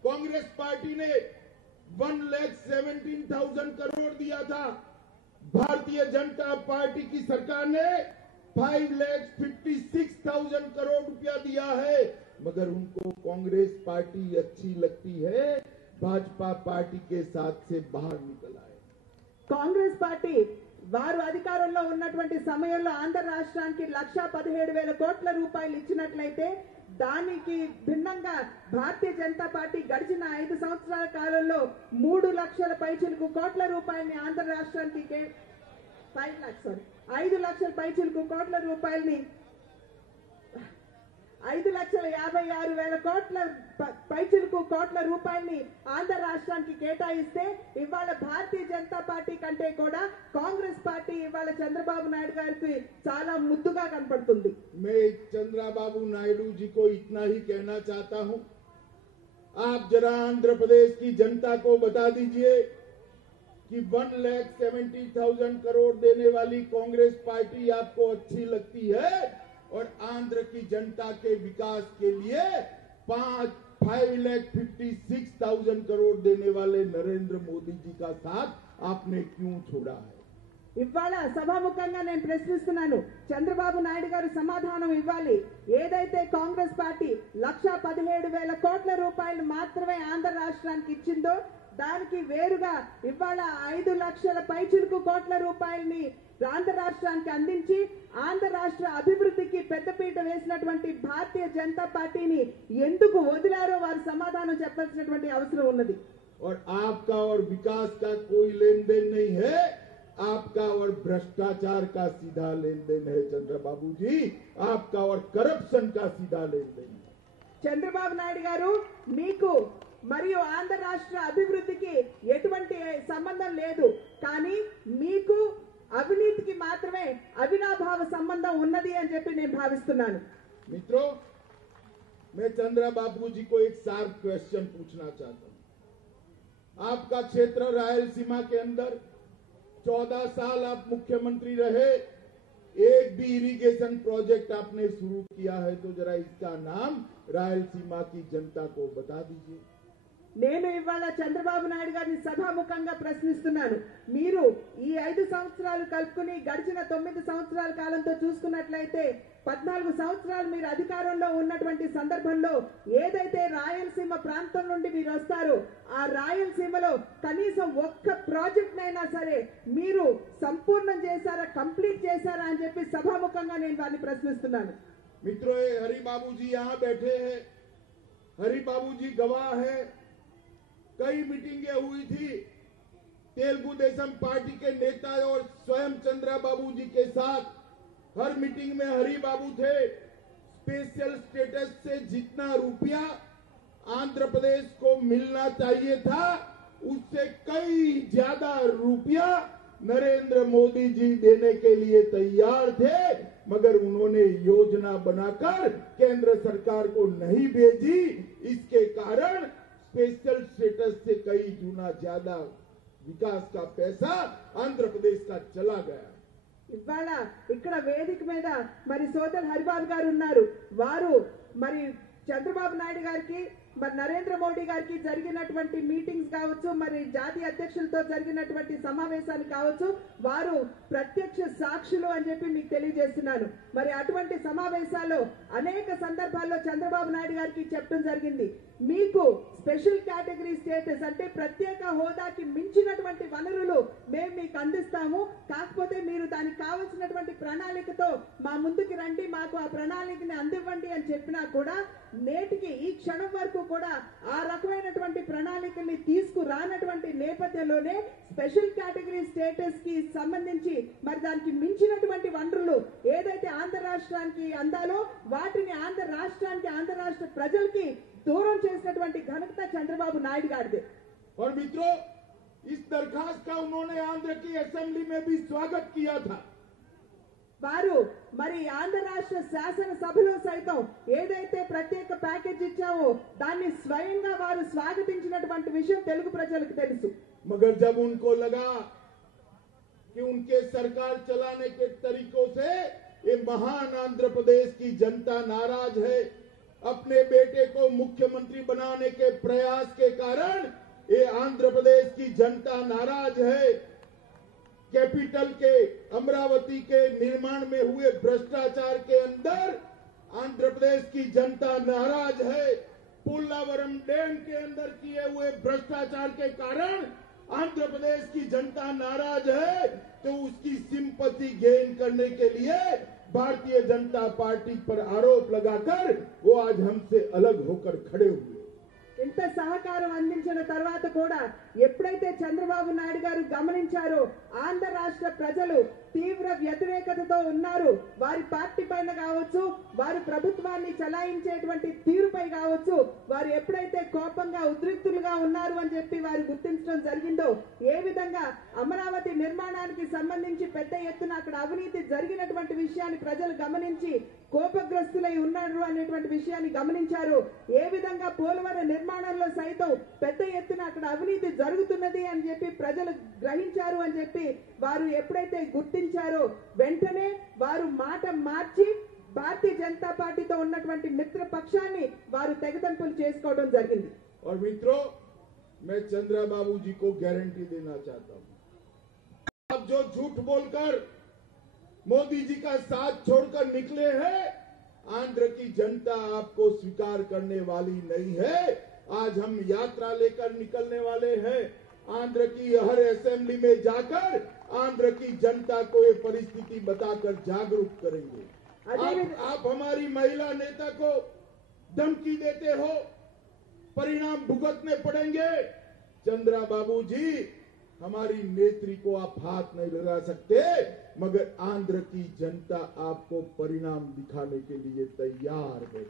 कांग्रेस पार्टी ने 1,17,000 करोड़ दिया था। भारतीय जनता पार्टी की सरकार ने 5,56,000 करोड़ रुपया दिया है, मगर उनको कांग्रेस पार्टी अच्छी लगती है, भाजपा पार्टी के साथ से बाहर निकल आए। కాంగ్రెస్ పార్టీ వారు అధికారంలో ఉన్నటువంటి సమయంలో ఆంధ్ర రాష్ట్రానికి 1,17,000 కోట్ల రూపాయలు ఇచ్చినట్లయితే దానికి భిన్నంగా భారతీయ జనతా పార్టీ గడిచిన 5 సంవత్సరాల కాలంలో 3 లక్షల పైచిలుకు కోట్ల రూపాయలని ఆంధ్ర రాష్ట్రానికి 5 లక్షల పైచిలుకు కోట్ల రూపాయలని 5,56,000 కోట్ల పైచిలుకు కోట్ల రూపాయలని ఆంధ్ర రాష్ట్రానికి కేటాయిస్తే ఇవాళ భారతీయ జనతా పార్టీ కంటే కూడా కాంగ్రెస్ పార్టీ ఇవాళ చంద్రబాబు నాయుడు గారికి చాలా ముద్దుగా కనపడుతుంది. मैं चंद्रबाबू नायडू जी को इतना ही कहना चाहता हूं, आप जरा आंध्र प्रदेश की जनता को बता दीजिए कि 1,70,000 करोड़ देने वाली कांग्रेस पार्टी आपको अच्छी लगती है और आंध्र की जनता के विकास के लिए 5,56,000 करोड़ देने वाले नरेंद्र मोदी जी का साथ आपने क्यों छोड़ा है? ఇవాళ సభాముఖంగా నేను ప్రశ్నిస్తున్నాను, చంద్రబాబు నాయుడు గారు సమాధానం ఇవ్వాలి. ఏదైతే కాంగ్రెస్ పార్టీ 1,17,000 కోట్ల రూపాయలు మాత్రమే ఆంధ్ర రాష్ట్రానికి ఇచ్చిందో దానికి వేరుగా ఇవాళ 5 లక్షల పైచిలుకు కోట్ల రూపాయలని ఆంధ్ర రాష్ట్రానికి అందించి ఆంధ్ర రాష్ట్ర అభివృద్ధికి పెద్దపీట వేసినటువంటి భారతీయ జనతా పార్టీని ఎందుకు వదిలారో వారు సమాధానం చెప్పాల్సినటువంటి అవసరం ఉన్నది. और आपका और विकास का कोई लेन देन नहीं है, आपका और भ्रष्टाचार का सीधा लेन देन है चंद्रबाबू जी, आपका और करप्शन का सीधा लेन देन है. చంద్రబాబు నాయుడు గారు మీకు మరియు ఆంధ్ర రాష్ట్ర అభివృద్ధికి ఎటువంటి సంబంధం లేదు, కానీ మీకు అవినీతికి మాత్రమే అవినాభావ సంబంధం ఉన్నది అని చెప్పి నేను భావిస్తున్నాను. मित्रों, मैं चंद्रबाबू जी को एक शार्प क्वेश्चन पूछना चाहता हूं. आपका क्षेत्र रायलसीमा के अंदर 14 साल आप मुख्यमंत्री रहे, एक भी इरिगेशन प्रोजेक्ट आपने शुरू किया है तो जरा इसका नाम रायलसीमा की जनता को बता दीजिए. నేను ఇవాళ చంద్రబాబు నాయుడు గారిని సభాముఖంగా ప్రశ్నిస్తున్నాను. మీరు ఈ 5 సంవత్సరాలు కలుపుకుని గడిచిన 9 సంవత్సరాల కాలంతో చూసుకున్నట్లయితే 14 సంవత్సరాలు మీరు అధికారంలో ఉన్నటువంటి సందర్భంలో ఏదైతే రాయలసీమ ప్రాంతం నుండి మీరు వస్తారో ఆ రాయలసీమలో కనీసం ఒక్క ప్రాజెక్ట్ అయినా సరే మీరు సంపూర్ణం చేశారా, కంప్లీట్ చేశారా అని చెప్పి సభాముఖంగా నేను వారిని ప్రశ్నిస్తున్నాను. मित्रों, हरि बाबू जी यहाँ बैठे हैं, हरि बाबू जी गवाह है. कई मीटिंगें हुई थी तेलुगु देशम पार्टी के नेता और स्वयं चंद्रबाबू जी के साथ. हर मीटिंग में हरि बाबू थे. स्पेशल स्टेटस से जितना रुपया आंध्र प्रदेश को मिलना चाहिए था उससे कई ज्यादा रुपया नरेंद्र मोदी जी देने के लिए तैयार थे, मगर उन्होंने योजना बनाकर केंद्र सरकार को नहीं भेजी. इसके कारण स्पेशल स्टेटस से कई गुना ज्यादा विकास का पैसा आंध्र प्रदेश का चला गया. ఇవాళ ఇక్కడ వేదిక మీద మరి సోదరు హరిబాబు గారు ఉన్నారు. వారు మరి చంద్రబాబు నాయుడు గారికి మరి నరేంద్ర మోడీ గారికి జరిగినటువంటి మీటింగ్స్ కావచ్చు, మరి జాతీయ అధ్యక్షులతో జరిగినటువంటి సమావేశాలు కావచ్చు, వారు ప్రత్యక్ష సాక్షులు అని చెప్పి మీకు తెలియజేస్తున్నాను. మరి అటువంటి సమావేశాల్లో అనేక సందర్భాల్లో చంద్రబాబు నాయుడు గారికి చెప్పడం జరిగింది, మీకు స్పెషల్ కేటగిరీ స్టేటస్ అంటే ప్రత్యేక హోదాకి మించినటువంటి వనరులు మేము మీకు అందిస్తాము, కాకపోతే మీరు దానికి కావలసినటువంటి ప్రణాళికతో మా ముందుకు రండి, మాకు ఆ ప్రణాళికని అందివ్వండి అని చెప్పినా కూడా నేటికి ఈ క్షణం వరకు కూడా ఆ రకమైనటువంటి ప్రణాళికల్ని తీసుకురానటువంటి నేపథ్యంలోనే స్పెషల్ కేటగిరీ స్టేటస్ కి సంబంధించి మరి దానికి మించినటువంటి వనరులు ఏదైతే ఆంధ్ర రాష్ట్రానికి అందాలో వాటిని ఆంధ్ర రాష్ట్రానికి, ఆంధ్ర రాష్ట్ర ప్రజలకి దూరం చేసినటువంటి ఘనత చంద్రబాబు నాయుడు గారిదే. और मित्रों, इस दरखास्त का उन्होंने आंध्र की असेंबली में भी स्वागत किया था. వారు మరి ఆంధ్ర రాష్ట్ర శాసనసభలో సైతం ఏదైతే ప్రత్యేక ప్యాకేజ్ ఇచ్చావో దాన్ని స్వయంగా వారు స్వాగతించినటువంటి విషయం తెలుగు ప్రజలకు తెలుసు. मगर जब उनको लगा कि उनके सरकार चलाने के तरीकों से ये महान आंध्र प्रदेश की जनता नाराज है, अपने बेटे को मुख्यमंत्री बनाने के प्रयास के कारण ये आंध्र प्रदेश की जनता नाराज है। कैपिटल के अमरावती के निर्माण में हुए भ्रष्टाचार के अंदर आंध्र प्रदेश की जनता नाराज है। पोलावरम डैम के अंदर किए हुए भ्रष्टाचार के कारण आंध्र प्रदेश की जनता नाराज है। तो उसकी सिंपैथी गेन करने के लिए भारतीय जनता पार्टी पर आरोप लगाकर वो आज हमसे अलग होकर खड़े हुए। ఇంత సహకారం అందించిన తర్వాత కూడా ఎప్పుడైతే చంద్రబాబు నాయుడు గారు గమనించారో ఆంధ్ర రాష్ట్ర ప్రజలు తీవ్ర వ్యతిరేకతతో ఉన్నారు, వారి పార్టీ పైన కావచ్చు, వారి ప్రభుత్వాన్ని చలాయించేటువంటి తీరుపై కావచ్చు, వారు ఎప్పుడైతే కోపంగా ఉద్రిక్తులుగా ఉన్నారు అని చెప్పి వారు గుర్తించడం జరిగిందో, ఏ విధంగా అమరావతి నిర్మాణానికి సంబంధించి పెద్ద ఎత్తున అక్కడ అవినీతి జరిగినటువంటి విషయాన్ని ప్రజలు గమనించి కోపగ్రస్తులై ఉన్నారు అనేటువంటి విషయాన్ని గమనించారు. ఏ విధంగా పోలవరం నిర్మాణంలో సైతం పెద్ద ఎత్తున అక్కడ అవినీతి జరుగుతున్నది అని చెప్పి ప్రజలు గ్రహించారు అని చెప్పి వారు ఎప్పుడైతే గుర్తించారో వెంటనే వారు మాట మార్చి భారతీయ జనతా పార్టీతో ఉన్నటువంటి మిత్ర పక్షాన్ని వారు తెగతెంపులు చేసుకోవడం జరిగింది. और मित्रों, मैं चंद्रबाबू जी को गारंटी देना चाहता हूं, आप जो झूठ बोलकर मोदी जी का साथ छोड़कर निकले हैं, आंध्र की जनता आपको स्वीकार करने वाली नहीं है। आज हम यात्रा लेकर निकलने वाले हैं। आंध्र की हर असेंबली में जाकर आंध्र की जनता को ये परिस्थिति बताकर जागरूक करेंगे। आप हमारी महिला नेता को धमकी देते हो, परिणाम भुगतने पड़ेंगे। चंद्रबाबू जी, हमारी नेत्री को आप हाथ नहीं लगा सकते, मगर आंध्र की जनता आपको परिणाम दिखाने के लिए तैयार है।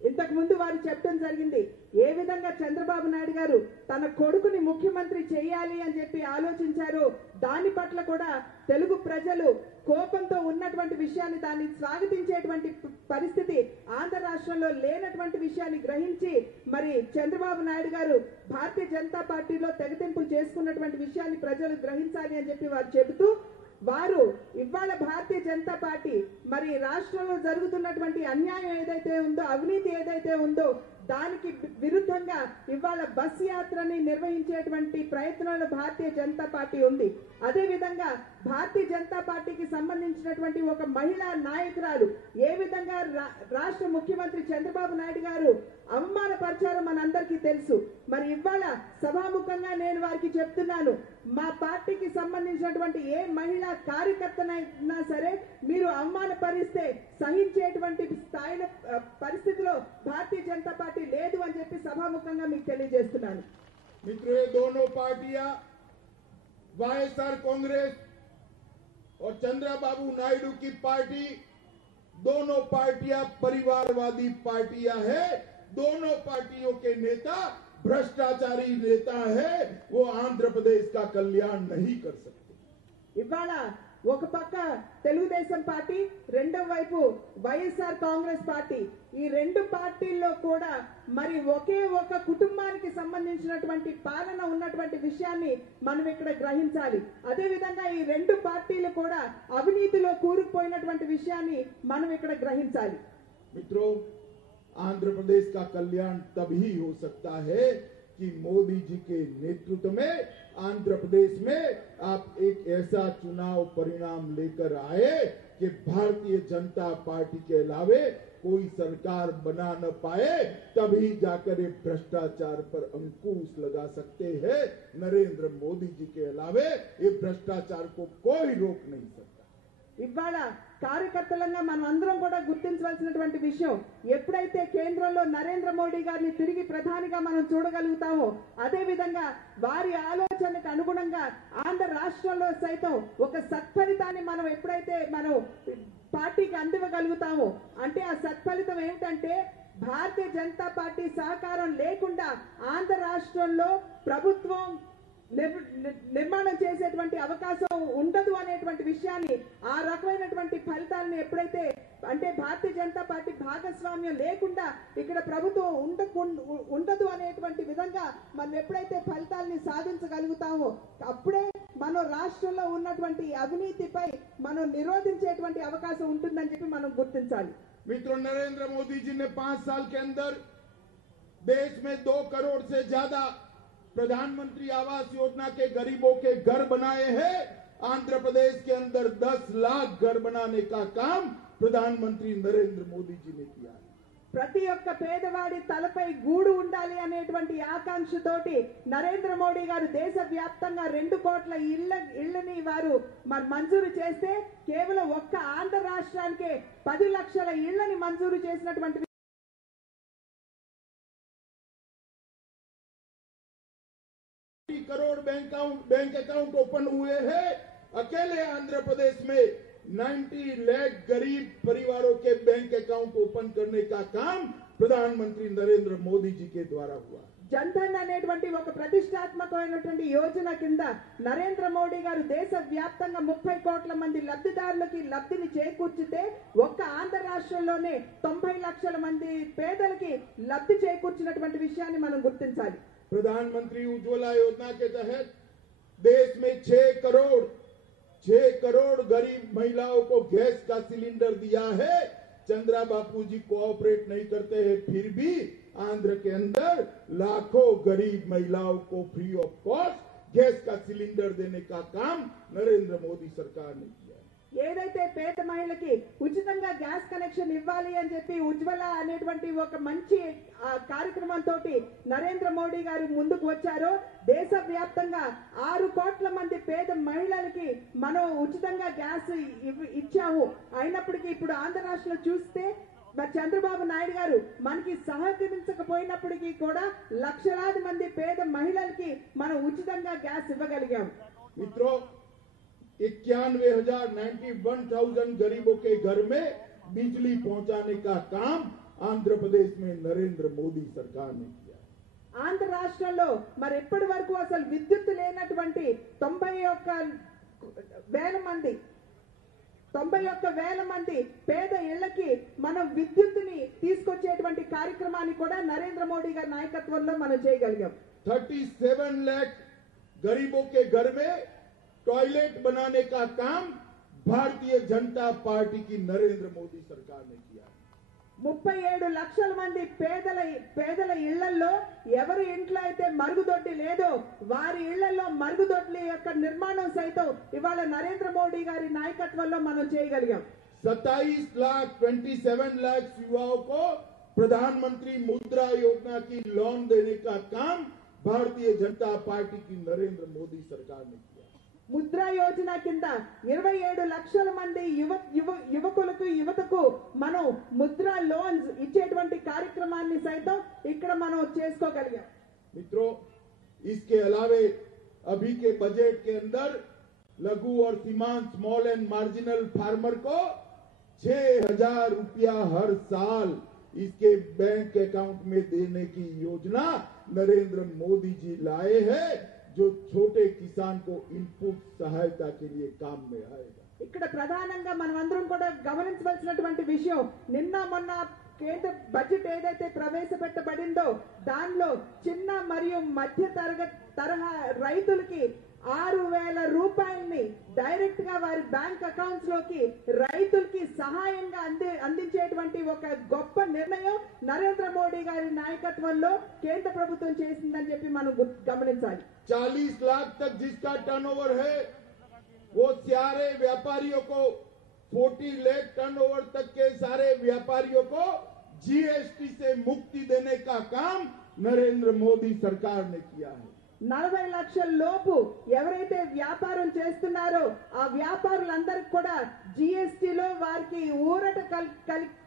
ఇంతకు ముందు వారు చెప్పడం జరిగింది, ఏ విధంగా చంద్రబాబు నాయుడు గారు తన కొడుకుని ముఖ్యమంత్రి చేయాలి అని చెప్పి ఆలోచించారు. దాని పట్ల కూడా తెలుగు ప్రజలు కోపంతో ఉన్నటువంటి విషయాన్ని, దాన్ని స్వాగతించేటువంటి పరిస్థితి ఆంధ్ర రాష్ట్రంలో లేనటువంటి విషయాన్ని గ్రహించి మరి చంద్రబాబు నాయుడు గారు భారతీయ జనతా పార్టీలో తెగతింపులు చేసుకున్నటువంటి విషయాన్ని ప్రజలు గ్రహించాలి అని చెప్పి వారు చెబుతూ, వారు ఇవాళ భారతీయ జనతా పార్టీ మరి రాష్ట్రంలో జరుగుతున్నటువంటి అన్యాయం ఏదైతే ఉందో, అవినీతి ఏదైతే ఉందో దానికి విరుద్ధంగా ఇవాళ బస్ యాత్రని నిర్వహించేటువంటి ప్రయత్నంలో భారతీయ జనతా పార్టీ ఉంది. అదే విధంగా భారతీయ జనతా పార్టీకి సంబంధించినటువంటి ఒక మహిళా నాయకురాలు ఏ విధంగా రాష్ట్ర ముఖ్యమంత్రి చంద్రబాబు నాయుడు గారు అవమానపరిచారో మనందరికీ తెలుసు. మరి ఇవాళ సభాముఖంగా నేను వారికి చెప్తున్నాను, మా పార్టీకి సంబంధించినటువంటి ఏ మహిళా కార్యకర్తనైనా సరే మీరు అవమానపరిస్తే సహించేటువంటి స్థాయిలో పరిస్థితిలో భారతీయ జనతా పార్టీ లేదు అని చెప్పి సభాముఖంగా మీకు తెలియజేస్తున్నాను. मित्रों, ये दोनों पार्टियां वाईएसआर कांग्रेस और चंद्रबाबू नायडू की पार्टी, दोनों पार्टियां परिवारवादी पार्टियां हैं। दोनों पार्टियों के नेता भ्रष्टाचारी नेता है, वो आंध्र प्रदेश का कल्याण नहीं कर सकते। ఇవాళ ఒక పక్క తెలుగుదేశం పార్టీ, రెండో వైపు వైఎస్ఆర్ కాంగ్రెస్ పార్టీ, ఈ రెండు పార్టీల్లో కూడా మరి ఒకే ఒక కుటుంబానికి సంబంధించినటువంటి పాలన ఉన్నటువంటి విషయాన్ని మనం ఇక్కడ గ్రహించాలి. అదే విధంగా ఈ రెండు పార్టీలు కూడా అవినీతిలో కూరుకుపోయినటువంటి విషయాన్ని మనం ఇక్కడ గ్రహించాలి. मित्रों, आंध्र प्रदेश का कल्याण तभी हो सकता है कि मोदी जी के नेतृत्व में आंध्र प्रदेश में आप एक ऐसा चुनाव परिणाम लेकर आए कि भारतीय जनता पार्टी के अलावे कोई सरकार बना न पाए, तभी जाकर ये भ्रष्टाचार पर अंकुश लगा सकते हैं। नरेंद्र मोदी जी के अलावे ये भ्रष्टाचार को कोई रोक नहीं सकता। ఇవాళ కార్యకర్తలంగా మనం అందరం కూడా గుర్తించవలసినటువంటి విషయం, ఎప్పుడైతే కేంద్రంలో నరేంద్ర మోడీ గారిని తిరిగి ప్రధానిగా మనం చూడగలుగుతామో, అదే విధంగా వారి ఆలోచనకు అనుగుణంగా ఆంధ్ర రాష్ట్రంలో సైతం ఒక సత్ఫలితాన్ని మనం ఎప్పుడైతే మనం పార్టీకి అందివ్వగలుగుతామో, అంటే ఆ సత్ఫలితం ఏమిటంటే భారతీయ జనతా పార్టీ సహకారం లేకుండా ఆంధ్ర రాష్ట్రంలో ప్రభుత్వం నిర్మాణం చేసేటువంటి అవకాశం ఉండదు అనేటువంటి విషయాన్ని, ఆ రకమైనటువంటి ఫలితాలను ఎప్పుడైతే అంటే భారతీయ జనతా పార్టీ భాగస్వామ్యం లేకుండా ఇక్కడ ప్రభుత్వం ఉండదు అనేటువంటి విధంగా మనం ఎప్పుడైతే ఫలితాలని సాధించగలుగుతామో, అప్పుడే మనం రాష్ట్రంలో ఉన్నటువంటి అవినీతిపై మనం నిరోధించేటువంటి అవకాశం ఉంటుందని చెప్పి మనం గుర్తించాలి. मित्रों, नरेंद्र मोदी जी ने 5 साल के अंदर देश में 2 करोड़ से ज्यादा प्रधानमंत्री आवास योजना के गरीबों के घर बनाए हैं। आंध्र प्रदेश के अंदर 10 लाख घर बनाने का काम प्रधानमंत्री नरेंद्र मोदी जी ने किया है। ప్రతి ఒక్క పేదవాడి తలపై గూడు ఉండాలి అనేటువంటి ఆకాంక్షతోటి నరేంద్ర మోడీ గారు దేశవ్యాప్తంగా 2 కోట్ల ఇళ్లని వారు మంజూరు చేస్తే కేవలం ఒక్క ఆంధ్ర రాష్ట్రానికే 10 లక్షల ఇళ్లని మంజూరు చేసినటువంటి करोड़ बैंक अकाउंट ओपन हुए हैं। अकेले आंध्र प्रदेश में 90 लाख गरीब परिवारों के बैंक अकाउंट ओपन करने का काम प्रधानमंत्री नरेंद्र मोदी जी के द्वारा हुआ। జన్ధన్ అనేటువంటి ఒక ప్రతిష్టాత్మకమైనటువంటి యోజన కింద నరేంద్ర మోడీ గారు దేశవ్యాప్తంగా 30 కోట్ల మంది లబ్ధిదారులకి లబ్ధిని చేకూర్చితే ఒక్క ఆంధ్ర రాష్ట్రంలోనే 90 లక్షల మంది పేదలకి లబ్ధి చేకూర్చినటువంటి విషయాన్ని మనం గుర్తించాలి। प्रधानमंत्री उज्ज्वला योजना के तहत देश में 6 करोड़ गरीब महिलाओं को गैस का सिलेंडर दिया है। चंद्रा बापू जी कोऑपरेट नहीं करते हैं, फिर भी आंध्र के अंदर लाखों गरीब महिलाओं को फ्री ऑफ कॉस्ट गैस का सिलेंडर देने का काम नरेंद्र मोदी सरकार ने किया। ఏదైతే పేద మహిళకి ఉచితంగా గ్యాస్ కనెక్షన్ ఇవ్వాలి అని చెప్పి ఉజ్వల అనేటువంటి ఒక మంచి కార్యక్రమంతో నరేంద్ర మోడీ గారు ముందుకు వచ్చారో దేశవ్యాప్తంగా 6 కోట్ల మంది పేద మహిళలకి మనం ఉచితంగా గ్యాస్ ఇచ్చాము। అయినప్పటికీ ఇప్పుడు ఆంధ్ర రాష్ట్రంలో చూస్తే చంద్రబాబు నాయుడు గారు మనకి సహకరించకపోయినప్పటికీ కూడా లక్షలాది మంది పేద మహిళలకి మనం ఉచితంగా గ్యాస్ ఇవ్వగలిగాం। मित्रों 91,000 गरीबों के घर में बिजली पहुंचाने का काम आंध्र प्रदेश में नरेंद्र मोदी सरकार ने किया। ఆంధ్ర రాష్ట్రంలో మరి ఎప్పటి వరకు అసలు విద్యుత్ లేనటువంటి 91,000 మంది పేద ఇళ్లకి మనం విద్యుత్తుని తీసుకొచ్చేటువంటి కార్యక్రమాన్ని కూడా నరేంద్ర మోడీ గారి నాయకత్వంలో మనం చేయగలిగాం। 37 लाख गरीबों के घर में टॉयलेट बनाने का काम भारतीय जनता पार्टी की नरेंद्र मोदी सरकार ने किया। 37 లక్షల మంది పేదల ఇళ్లలో ఎవరి ఇంట్లో అయితే మరుగుదొడ్డి లేదో వారి ఇళ్లలో మరుగుదొడ్ల యొక్క నిర్మాణం సైతం ఇవాళ నరేంద్ర మోడీ గారి నాయకత్వంలో మనం చేయగలిగాం। 27 लाख युवाओं को प्रधानमंत्री मुद्रा योजना की लोन देने का काम भारतीय जनता पार्टी की नरेंद्र मोदी सरकार ने किया। ముద్రా యోజన కింద 27 లక్షల మంది యువతకు మనం ముద్రా లోన్స్ ఇచ్చేటువంటి కార్యక్రమాన్ని సైతం ఇక్కడ మనం చేసుకోగలిగాం। मित्रों, इसके अलावे अभी के बजट के अंदर लघु और सीमांत स्मॉल एंड मार्जिनल फार्मर को 6,000 रुपया हर साल इसके बैंक अकाउंट में देने की योजना नरेंद्र मोदी जी लाए हैं, जो छोटे किसान को इनपुट सहायता के लिए काम में आएगा। ఇక్కడ ప్రధానంగా మనమందరం కూడా గమనించవలసినటువంటి విషయం నిన్న మొన్న కేంద్ర బడ్జెట్ ఏదైతే ప్రవేశపెట్టబడిందో దానిలో చిన్న మరియు మధ్య తరహా రైతులకి 6,000 రూపాయల్ని డైరెక్ట్ గా వారి బ్యాంక్ అకౌంట్స్ లోకి రైతులకి సహాయంగా అందించేటువంటి ఒక గొప్ప నిర్ణయం నరేంద్ర మోడీ గారి నాయకత్వంలో కేంద్ర ప్రభుత్వం చేసిందని చెప్పి మనం గమనించాలి। 40 लाख तक जिसका टर्नओवर है वो सारे व्यापारियों को, 40 लाख टर्नओवर तक के सारे व्यापारियों को जीएसटी से मुक्ति देने का काम नरेंद्र मोदी सरकार ने किया है। 40 లక్షల లోపు ఎవరైతే వ్యాపారం చేస్తున్నారో ఆ వ్యాపారులందరికీ కూడా జీఎస్టీలో వారికి ఊరట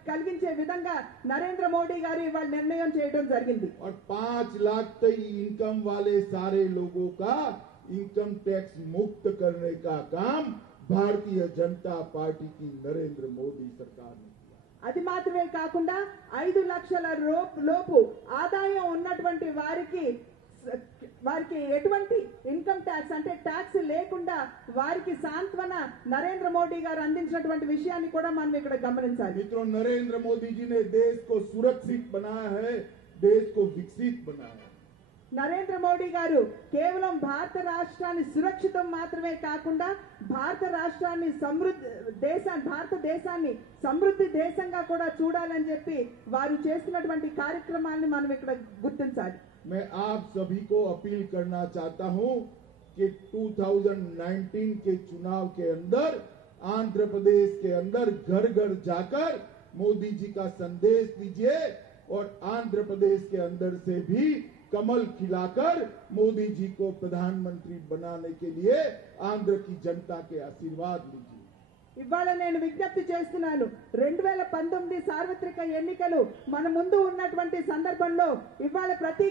కలిగించే విధంగా నరేంద్ర మోడీ గారు ఇవాళ నిర్ణయం చేయడం జరిగింది। और 5 लाख तक इनकम वाले सारे लोगों का इनकम टैक्स मुक्त करने का काम भारतीय जनता पार्टी की नरेंद्र मोदी सरकार ने किया। అది మాత్రమే కాకుండా 5 లక్షల లోపు ఆదాయం ఉన్నటువంటి వారికి ఎటువంటి ఇన్కమ్ ట్యాక్స్ అంటే ట్యాక్స్ లేకుండా వారికి సాంత్వన నరేంద్ర మోడీ గారు అందించినటువంటి విషయాన్ని కూడా మనం ఇక్కడ గమనించాలి। मित्रों, नरेंद्र मोदी जी ने देश को सुरक्षित बनाया है, देश को विकसित बनाया है। నరేంద్ర మోడీ గారు కేవలం భారత రాష్ట్రాన్ని సురక్షితం మాత్రమే కాకుండా భారత రాష్ట్రాన్ని భారతదేశాన్ని సమృద్ధి దేశంగా కూడా చూడాలని చెప్పి వారు చేస్తున్నటువంటి కార్యక్రమాన్ని మనం ఇక్కడ గుర్తించాలి. मैं आप सभी को अपील करना चाहता हूं कि 2019 के चुनाव के अंदर आंध्र प्रदेश के अंदर घर घर जाकर मोदी जी का संदेश दीजिए और आंध्र प्रदेश के अंदर से भी कमल खिलाकर मोदी जी को प्रधानमंत्री बनाने के लिए आंध्र की जनता के आशीर्वाद लीजिए. ఇవాళ నేను విజ్ఞప్తి చేస్తున్నాను, 2019 సార్వత్రిక ఎన్నికలు మన ముందు ఉన్నటువంటి సందర్భంలో ఇవాళ ప్రతి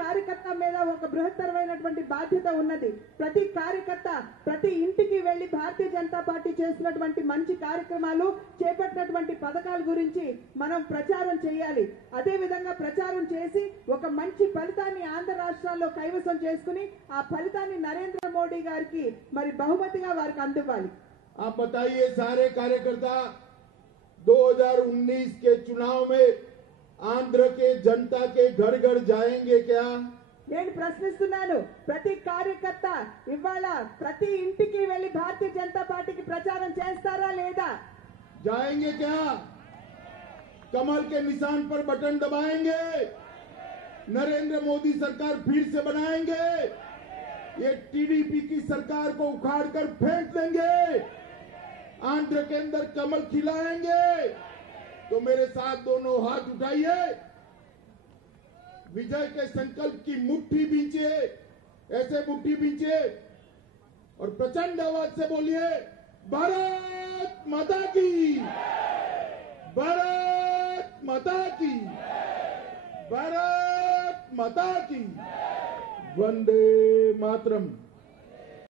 కార్యకర్త మీద ఒక బృహత్తరమైనటువంటి బాధ్యత ఉన్నది. ప్రతి కార్యకర్త ప్రతి ఇంటికి వెళ్లి భారతీయ జనతా పార్టీ చేస్తున్నటువంటి మంచి కార్యక్రమాలు, చేపట్టినటువంటి పథకాల గురించి మనం ప్రచారం చేయాలి. అదే విధంగా ప్రచారం చేసి ఒక మంచి ఫలితాన్ని ఆంధ్ర రాష్ట్రాల్లో కైవసం చేసుకుని ఆ ఫలితాన్ని నరేంద్ర మోడీ గారికి మరి బహుమతిగా వారికి అందివ్వాలి. आप बताइए सारे कार्यकर्ता, 2019 के चुनाव में आंध्र के जनता के घर घर जाएंगे क्या? నేను ప్రశ్నిస్తున్నాను, ప్రతి కార్యకర్త ఇవాళ ప్రతి ఇంటికి వెళ్లి భారతీయ జనతా పార్టీకి ప్రచారం చేస్తారా లేదా? जाएंगे क्या? कमल के निशान पर बटन दबाएंगे? नरेंद्र मोदी सरकार फिर से बनाएंगे? ये टीडीपी की सरकार को उखाड़कर फेंक देंगे? आंध्र के अंदर कमल खिलाएंगे? तो मेरे साथ दोनों हाथ उठाइए, विजय के संकल्प की मुट्ठी बींचिए, ऐसे मुट्ठी बींचिए और प्रचंड आवाज से बोलिए, भारत माता की, भारत माता की, भारत माता की, वंदे मातरम.